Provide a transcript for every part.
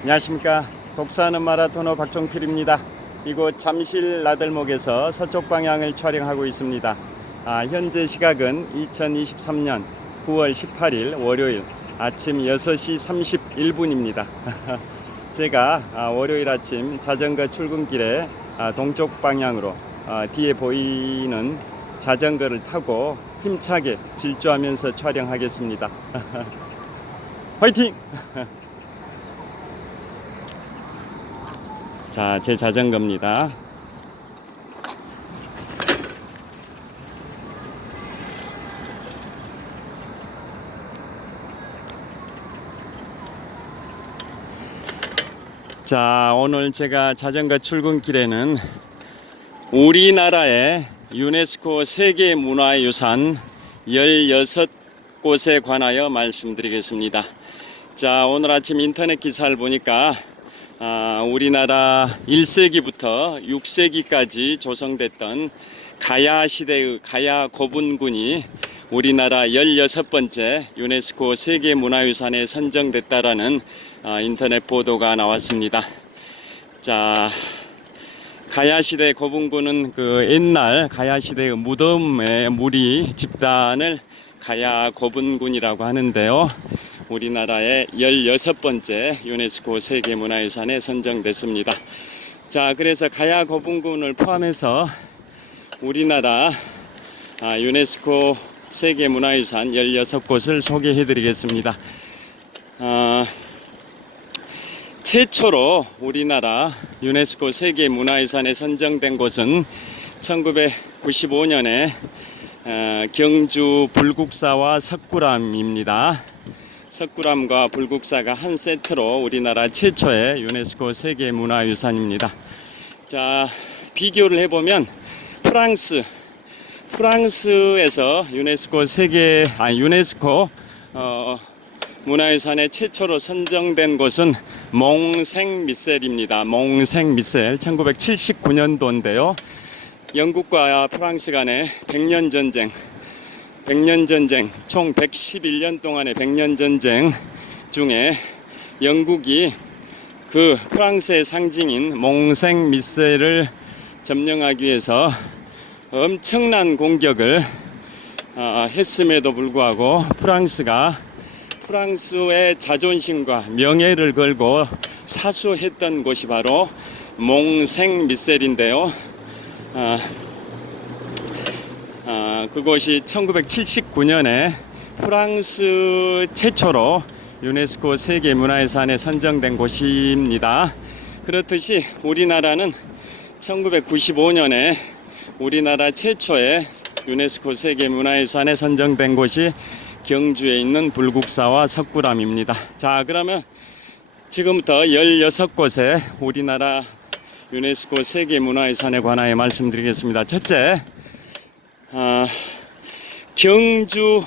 안녕하십니까. 독서하는 마라토너 박종필입니다. 이곳 잠실 나들목에서 서쪽 방향을 촬영하고 있습니다. 현재 시각은 2023년 9월 18일 월요일 아침 6시 31분입니다. 제가 월요일 아침 자전거 출근길에 동쪽 방향으로 뒤에 보이는 자전거를 타고 힘차게 질주하면서 촬영하겠습니다. 화이팅! 자, 제 자전거입니다. 자, 오늘 제가 자전거 출근길에는 우리나라의 유네스코 세계문화유산 16곳에 관하여 말씀드리겠습니다. 자, 오늘 아침 인터넷 기사를 보니까 우리나라 1세기부터 6세기까지 조성됐던 가야 시대의 가야 고분군이 우리나라 16번째 유네스코 세계문화유산에 선정됐다라는 인터넷 보도가 나왔습니다. 자, 가야시대 고분군은 그 옛날 가야시대의 무덤의 무리 집단을 가야 고분군이라고 하는데요. 우리나라의 16번째 유네스코 세계문화유산에 선정됐습니다. 자, 그래서 가야 고분군을 포함해서 우리나라 유네스코 세계문화유산 16곳을 소개해 드리겠습니다. 최초로 우리나라 유네스코 세계문화유산에 선정된 곳은 1995년에 경주 불국사와 석굴암입니다. 석굴암과 불국사가 한 세트로 우리나라 최초의 유네스코 세계문화유산입니다. 자, 비교를 해보면 프랑스에서 유네스코 문화유산에 최초로 선정된 곳은 몽생미셀입니다. 몽생미셀 1979년도인데요. 영국과 프랑스 간의 100년 전쟁, 총 111년 동안의 100년 전쟁 중에 영국이 그 프랑스의 상징인 몽생미셀을 점령하기 위해서 엄청난 공격을 했음에도 불구하고 프랑스의 자존심과 명예를 걸고 사수했던 곳이 바로 몽생미셀인데요. 그곳이 1979년에 프랑스 최초로 유네스코 세계문화유산에 선정된 곳입니다. 그렇듯이 우리나라는 1995년에 우리나라 최초의 유네스코 세계문화유산에 선정된 곳이 경주에 있는 불국사와 석굴암입니다. 자, 그러면 지금부터 16곳의 우리나라 유네스코 세계문화유산에 관하여 말씀드리겠습니다. 첫째, 경주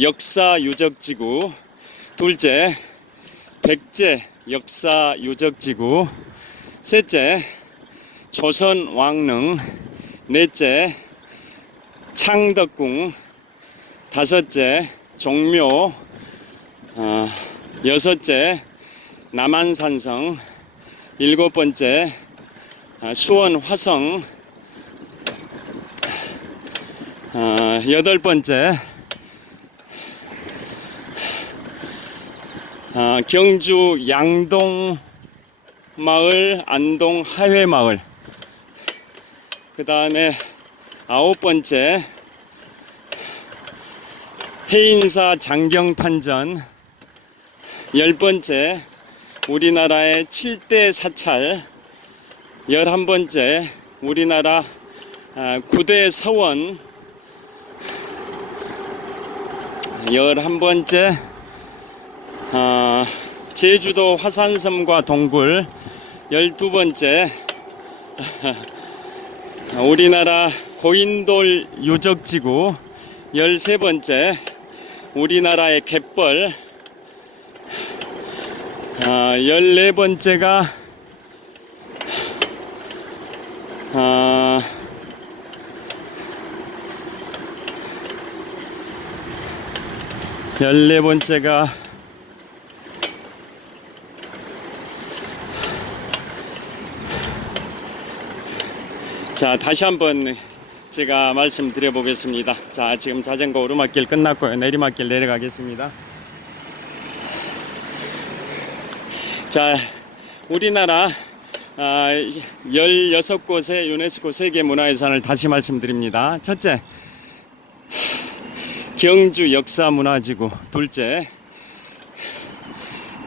역사유적지구. 둘째, 백제 역사유적지구. 셋째, 조선왕릉. 넷째, 창덕궁. 다섯째, 종묘. 여섯째, 남한산성. 일곱 번째, 수원 화성. 여덟 번째, 경주 양동 마을, 안동 하회 마을. 그 다음에 아홉 번째, 해인사 장경판전. 열 번째, 우리나라의 7대 사찰. 11번째, 우리나라 9대 서원. 11번째, 제주도 화산섬과 동굴. 12번째, 우리나라 고인돌 유적지구. 13번째, 우리나라의 갯벌. 14번째가 14번째가 자, 다시 한번 제가 말씀드려 보겠습니다. 자, 지금 자전거 오르막길 끝났고요. 내리막길 내려가겠습니다. 자, 우리나라 16곳의 유네스코 세계문화유산을 다시 말씀드립니다. 첫째, 경주 역사문화지구. 둘째,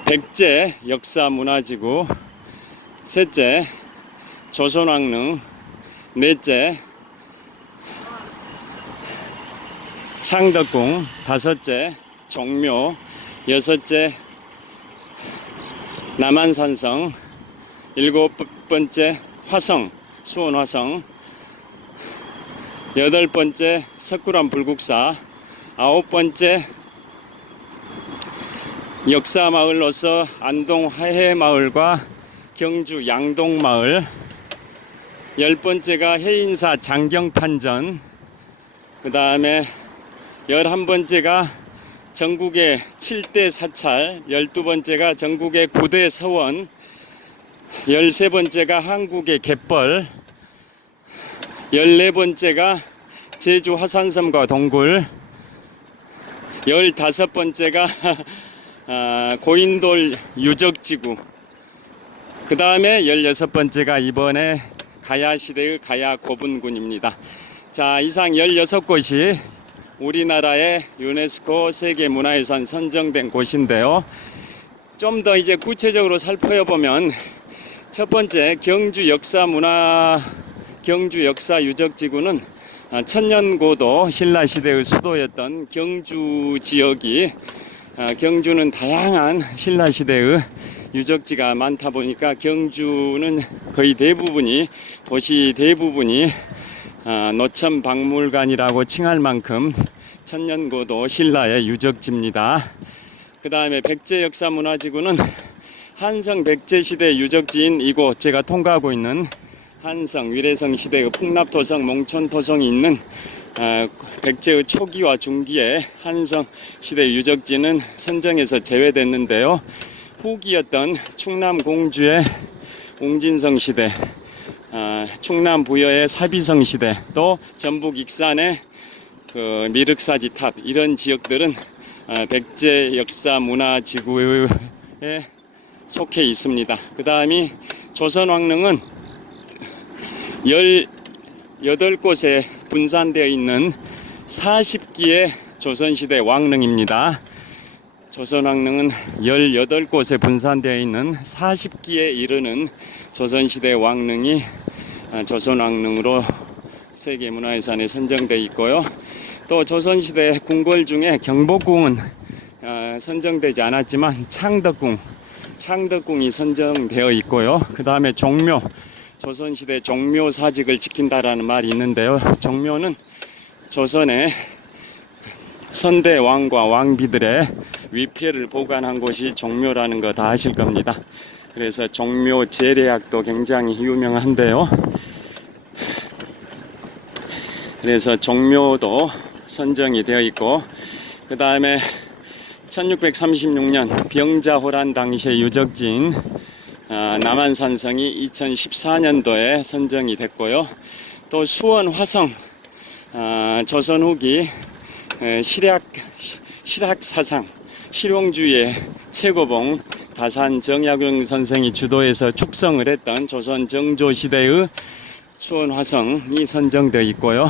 백제 역사문화지구. 셋째, 조선왕릉. 넷째, 창덕궁. 다섯째, 종묘. 여섯째, 남한산성. 일곱 번째, 화성, 수원 화성. 여덟 번째, 석굴암 불국사. 아홉 번째, 역사마을로서 안동 화해마을과 경주 양동마을. 열 번째가 해인사 장경판전. 그 다음에 11번째가 전국의 7대 사찰. 12번째가 전국의 9대 서원. 13번째가 한국의 갯벌. 14번째가 제주 화산섬과 동굴. 15번째가 고인돌 유적지구. 그 다음에 16번째가 이번에 가야시대의 가야고분군입니다. 자, 이상 16곳이 우리나라의 유네스코 세계문화유산 선정된 곳인데요. 좀 더 이제 구체적으로 살펴보면, 첫 번째 경주 역사 유적지구는 천년고도 신라시대의 수도였던 경주 지역이, 경주는 다양한 신라시대의 유적지가 많다 보니까 경주는 거의 대부분이, 도시 대부분이 노천박물관이라고 칭할 만큼 천년고도 신라의 유적지입니다. 그 다음에 백제 역사문화지구는 한성 백제시대 유적지인 이곳, 제가 통과하고 있는 한성 위례성 시대의 풍납토성, 몽천토성이 있는 백제의 초기와 중기의 한성 시대 유적지는 선정에서 제외됐는데요. 후기였던 충남 공주의 웅진성 시대, 충남 부여의 사비성 시대, 또 전북 익산의 그 미륵사지 탑, 이런 지역들은 백제 역사 문화지구에 속해 있습니다. 그 다음이 조선왕릉은 18곳에 분산되어 있는 40기의 조선시대 왕릉입니다. 조선왕릉은 18곳에 분산되어 있는 40기에 이르는 조선시대 왕릉이 조선왕릉으로 세계문화유산에 선정되어 있고요. 또 조선시대 궁궐 중에 경복궁은 선정되지 않았지만 창덕궁이 선정되어 있고요. 그 다음에 종묘, 조선시대 종묘 사직을 지킨다라는 말이 있는데요. 종묘는 조선의 선대 왕과 왕비들의 위패를 보관한 곳이 종묘라는 거 다 아실 겁니다. 그래서 종묘 제례학도 굉장히 유명한데요. 그래서 종묘도 선정이 되어 있고, 그 다음에 1636년 병자호란 당시의 유적지인 남한산성이 2014년도에 선정이 됐고요. 또 수원 화성, 조선 후기 실학사상, 실용주의의 최고봉 다산 정약용 선생이 주도해서 축성을 했던 조선 정조시대의 수원 화성이 선정되어 있고요.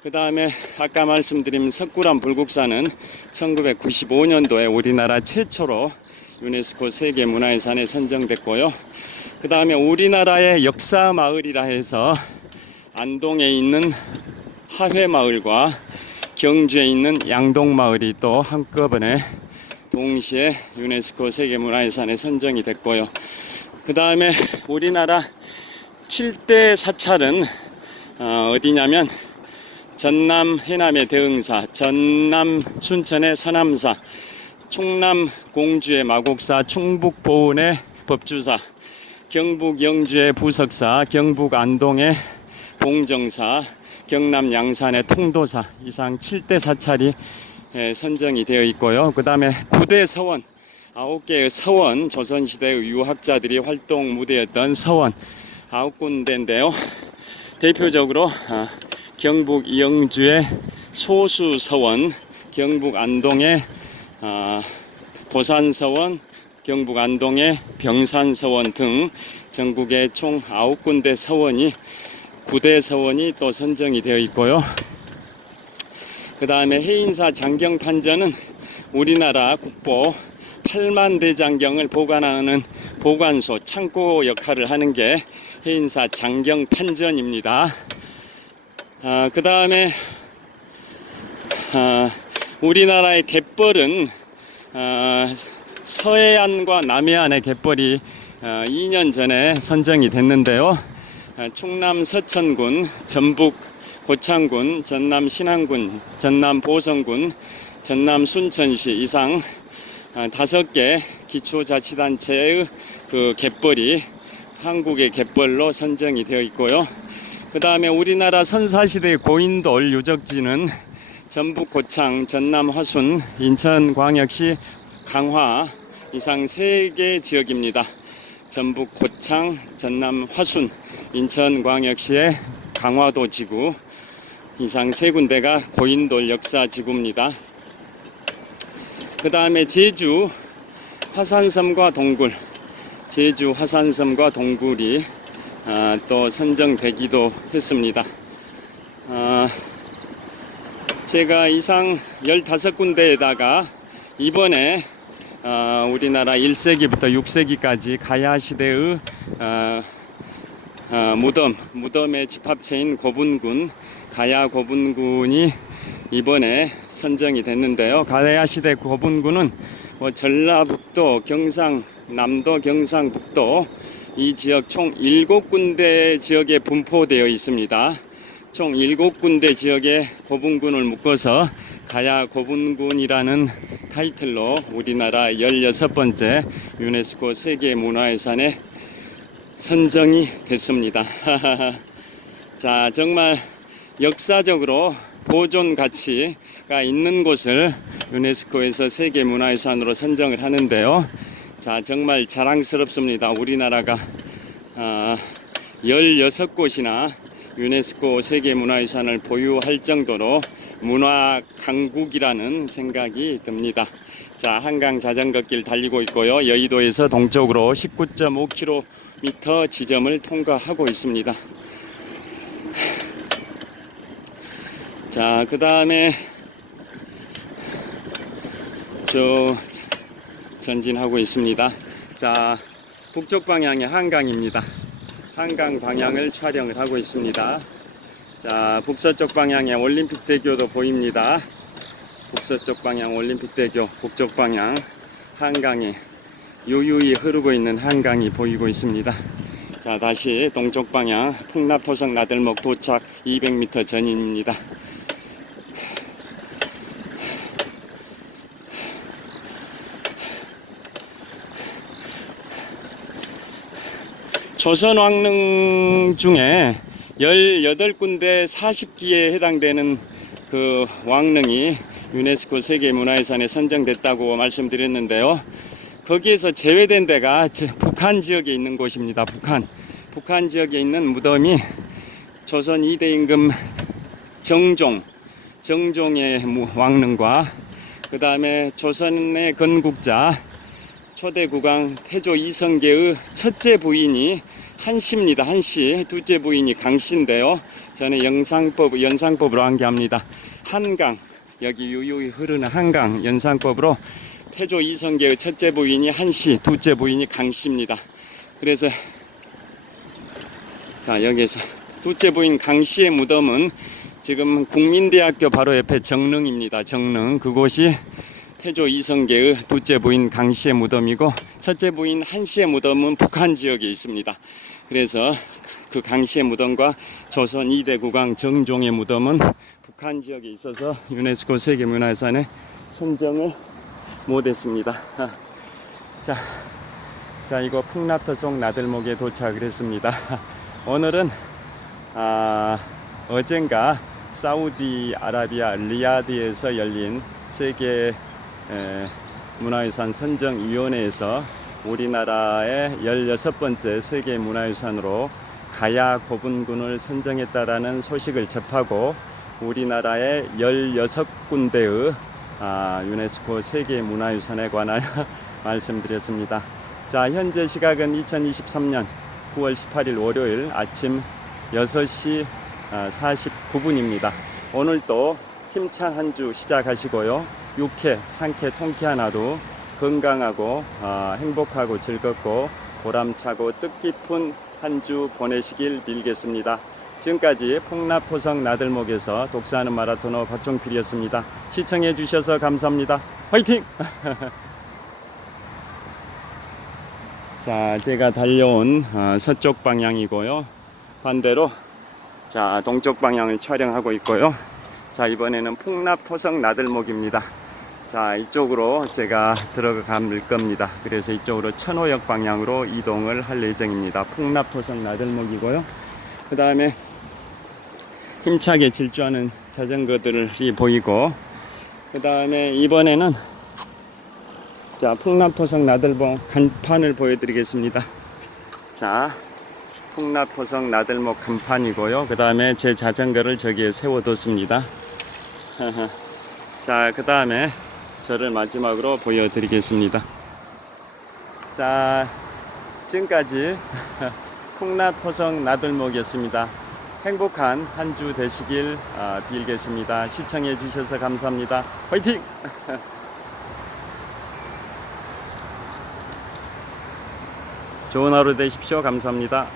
그 다음에 아까 말씀드린 석굴암 불국사는 1995년도에 우리나라 최초로 유네스코 세계문화유산에 선정됐고요. 그 다음에 우리나라의 역사마을이라 해서 안동에 있는 하회마을과 경주에 있는 양동마을이 또 한꺼번에 동시에 유네스코 세계문화유산에 선정이 됐고요. 그 다음에 우리나라 7대 사찰은 어디냐면 전남 해남의 대흥사, 전남 순천의 서남사, 충남 공주의 마곡사, 충북 보은의 법주사, 경북 영주의 부석사, 경북 안동의 봉정사, 경남 양산의 통도사, 이상 7대 사찰이 선정이 되어 있고요. 그 다음에 9대 서원, 9개의 서원, 조선시대의 유학자들이 활동 무대였던 서원 9군데인데요. 대표적으로 경북 영주의 소수서원, 경북 안동의 도산서원, 경북 안동의 병산서원 등 전국의 총 9군데 서원이 9대 서원이 또 선정이 되어 있고요. 그 다음에 해인사 장경판전은 우리나라 국보 8만 대 장경을 보관하는 보관소, 창고 역할을 하는 게 해인사 장경판전입니다. 그 다음에 우리나라의 갯벌은 서해안과 남해안의 갯벌이 2년 전에 선정이 됐는데요. 충남 서천군, 전북 고창군, 전남 신안군, 전남 보성군, 전남 순천시 이상 5개 기초자치단체의 그 갯벌이 한국의 갯벌로 선정이 되어 있고요. 그 다음에 우리나라 선사시대 고인돌 유적지는 전북 고창, 전남 화순, 인천광역시 강화 이상 3개 지역입니다. 전북 고창, 전남 화순, 인천광역시의 강화도 지구 이상 3군데가 고인돌 역사 지구입니다. 그 다음에 제주 화산섬과 동굴, 제주 화산섬과 동굴이 또 선정되기도 했습니다. 제가 이상 15군데에다가 이번에 우리나라 1세기부터 6세기까지 가야시대의 무덤의 집합체인 고분군, 가야 고분군이 이번에 선정이 됐는데요. 가야시대 고분군은 전라북도, 경상남도, 경상북도 이 지역 총 7군데 지역에 분포되어 있습니다. 총 7군데 지역의 고분군을 묶어서 가야 고분군이라는 타이틀로 우리나라 16번째 유네스코 세계문화유산에 선정이 됐습니다. 자, 정말 역사적으로 보존 가치가 있는 곳을 유네스코에서 세계문화유산으로 선정을 하는데요. 자, 정말 자랑스럽습니다. 우리나라가 16곳이나 유네스코 세계문화유산을 보유할 정도로 문화 강국이라는 생각이 듭니다. 자, 한강 자전거길 달리고 있고요. 여의도에서 동쪽으로 19.5km 지점을 통과하고 있습니다. 자, 그 다음에 전진하고 있습니다. 자, 북쪽 방향의 한강입니다. 한강 방향을 촬영을 하고 있습니다. 자, 북서쪽 방향의 올림픽대교도 보입니다. 북서쪽 방향 올림픽대교, 북쪽 방향 한강에 유유히 흐르고 있는 한강이 보이고 있습니다. 자, 다시 동쪽 방향 풍납토성 나들목 도착 200m 전입니다. 조선 왕릉 중에 18군데 40기에 해당되는 그 왕릉이 유네스코 세계문화유산에 선정됐다고 말씀드렸는데요. 거기에서 제외된 데가 북한 지역에 있는 곳입니다. 북한 지역에 있는 무덤이 조선 2대 임금 정종의 왕릉과 그 다음에 조선의 건국자 초대 국왕 태조 이성계의 첫째 부인이 한씨입니다. 한씨, 둘째 부인이 강씨인데요. 저는 연상법으로 한게합니다. 한강, 여기 유유히 흐르는 한강 연상법으로 태조 이성계의 첫째 부인이 한씨, 둘째 부인이 강씨입니다. 그래서 자, 여기에서 둘째 부인 강씨의 무덤은 지금 국민대학교 바로 옆에 정릉입니다. 정릉, 그곳이 태조 이성계의 둘째 부인 강씨의 무덤이고 첫째 부인 한씨의 무덤은 북한 지역에 있습니다. 그래서 그 강씨의 무덤과 조선 2대 국왕 정종의 무덤은 북한 지역에 있어서 유네스코 세계문화유산에 선정을 못했습니다. 자, 이거 풍납토성 나들목에 도착을 했습니다. 오늘은 어젠가 사우디아라비아 리야드에서 열린 세계 문화유산 선정위원회에서 우리나라의 16번째 세계문화유산으로 가야 고분군을 선정했다라는 소식을 접하고 우리나라의 16군데의 유네스코 세계문화유산에 관하여 말씀드렸습니다. 자, 현재 시각은 2023년 9월 18일 월요일 아침 6시 49분입니다. 오늘도 힘찬 한 주 시작하시고요. 유쾌, 상쾌, 통쾌한 하루, 건강하고 행복하고 즐겁고 보람차고 뜻깊은 한 주 보내시길 빌겠습니다. 지금까지 풍납토성 나들목에서 독서하는 마라토너 박종필이었습니다. 시청해 주셔서 감사합니다. 화이팅! 자, 제가 달려온 서쪽 방향이고요. 반대로 자, 동쪽 방향을 촬영하고 있고요. 자, 이번에는 풍납토성 나들목입니다. 자, 이쪽으로 제가 들어갈 겁니다. 그래서 이쪽으로 천호역 방향으로 이동을 할 예정입니다. 풍납토성 나들목이고요. 그 다음에 힘차게 질주하는 자전거들이 보이고, 그 다음에 이번에는 자, 풍납토성 나들목 간판을 보여드리겠습니다. 자, 풍납토성 나들목 간판이고요. 그 다음에 제 자전거를 저기에 세워뒀습니다. 자, 그 다음에 저를 마지막으로 보여드리겠습니다. 자, 지금까지 풍납토성 나들목이었습니다. 행복한 한 주 되시길 빌겠습니다. 시청해 주셔서 감사합니다. 화이팅! 좋은 하루 되십시오. 감사합니다.